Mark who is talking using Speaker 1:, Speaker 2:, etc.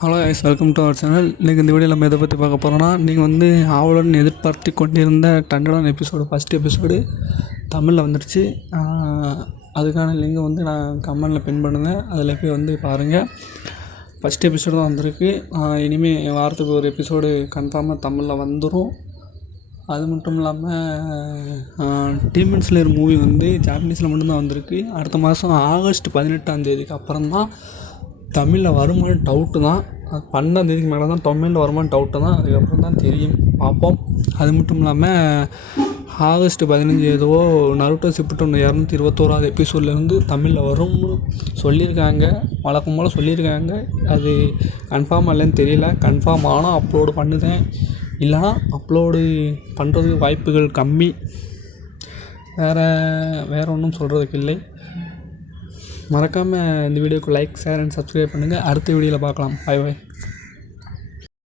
Speaker 1: Hello guys welcome to our channel இன்றைக்கி இந்த video நம்ம எதை பற்றி பார்க்க போகிறோம்னா நீங்கள் வந்து ஆவலுடன் எதிர்பார்த்து கொண்டிருந்த டண்டடான் எபிசோடு ஃபஸ்ட் எபிசோடு தமிழில் வந்துடுச்சு அதுக்கான லிங்கை வந்து நான் கமெண்டில் பின் பண்ணுங்கள் அதில் போய் வந்து பாருங்கள் ஃபஸ்ட் எபிசோடு தான் வந்திருக்கு. இனிமேல் வாரத்துக்கு ஒரு எபிசோடு கன்ஃபார்மாக தமிழில் வந்துடும் அது மட்டும் இல்லாமல் டீமன் ஸ்லேயர் மூவி வந்து ஜாப்பனீஸில் மட்டும்தான் வந்திருக்கு. அடுத்த மாதம் ஆகஸ்ட் பதினெட்டாம் தேதிக்கு அப்புறம் தான் தமிழில் வருமானு டவுட்டு தான். பன்னெண்டாந்தேதிக்கு மேலே தான் தமிழில் வருமானு டவுட்டு தான். அதுக்கப்புறம் தான் தெரியும். பார்ப்போம். அது மட்டும் இல்லாமல் ஆகஸ்ட் பதினஞ்சு ஏதோ நருட்டோ சிப்பிட்டு இரநூத்தி இருபத்தோராது எபிசோட்லேருந்து தமிழில் வரும்னு சொல்லியிருக்காங்க. வழக்கம் போல் சொல்லியிருக்காங்க. அது கன்ஃபார்ம் இல்லைன்னு தெரியல. கன்ஃபார்ம் ஆனால் அப்லோடு பண்ணுதேன். இல்லைனா அப்லோடு பண்ணுறதுக்கு வாய்ப்புகள் கம்மி. வேறு வேறு ஒன்றும் சொல்கிறதுக்கு இல்லை. மறக்காமல் இந்த வீடியோக்கு லைக் ஷேர் அண்ட் சப்ஸ்கிரைப் பண்ணுங்கள் அடுத்த வீடியோவில் பார்க்கலாம். Bye bye